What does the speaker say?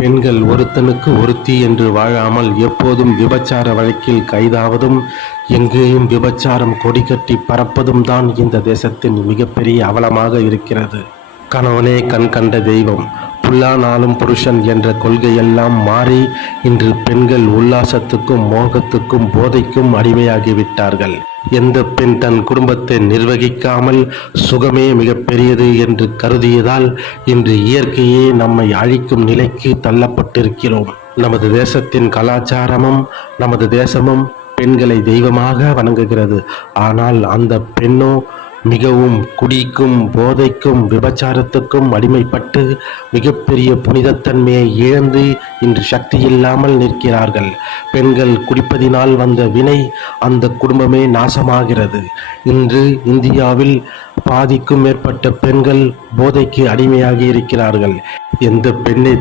பெண்கள் ஒருத்தனுக்கு ஒருத்தி என்று வாழாமல் எப்போதும் விபச்சார வழக்கில் கைதாவதும் எங்கேயும் விபச்சாரம் கொடிகட்டி பறப்பதும் தான் இந்த தேசத்தின் மிகப்பெரிய அவலமாக இருக்கிறது. கணவனே கண் கண்ட தெய்வம், புல்லானாலும் புருஷன் என்ற கொள்கையெல்லாம் மாறி இன்று பெண்கள் உல்லாசத்துக்கும் மோகத்துக்கும் போதைக்கும் அடிமையாகிவிட்டார்கள். எந்த பெண் தன் குடும்பத்தை நிர்வகிக்காமல் சுகமே மிகப்பெரியது என்று கருதியதால் இன்று இயற்கையே நம்மை அழிக்கும் நிலைக்கு தள்ளப்பட்டிருக்கிறோம். நமது தேசத்தின் கலாச்சாரமும் நமது தேசமும் பெண்களை தெய்வமாக வணங்குகிறது. ஆனால் அந்த பெண்ணோ மிகவும் குடிக்கும் போதைக்கும் விபச்சாரத்துக்கும் அடிமைப்பட்டு மிகப்பெரிய புனிதத்தன்மையை இழந்து இன்று சக்தி இல்லாமல் நிற்கிறார்கள். பெண்கள் குடிப்பதினால் வந்த வினை அந்த குடும்பமே நாசமாகிறது. இன்று இந்தியாவில் பாதிக்கும் மேற்பட்ட பெண்கள் போதைக்கு அடிமையாகி இருக்கிறார்கள். எந்த பெண்ணை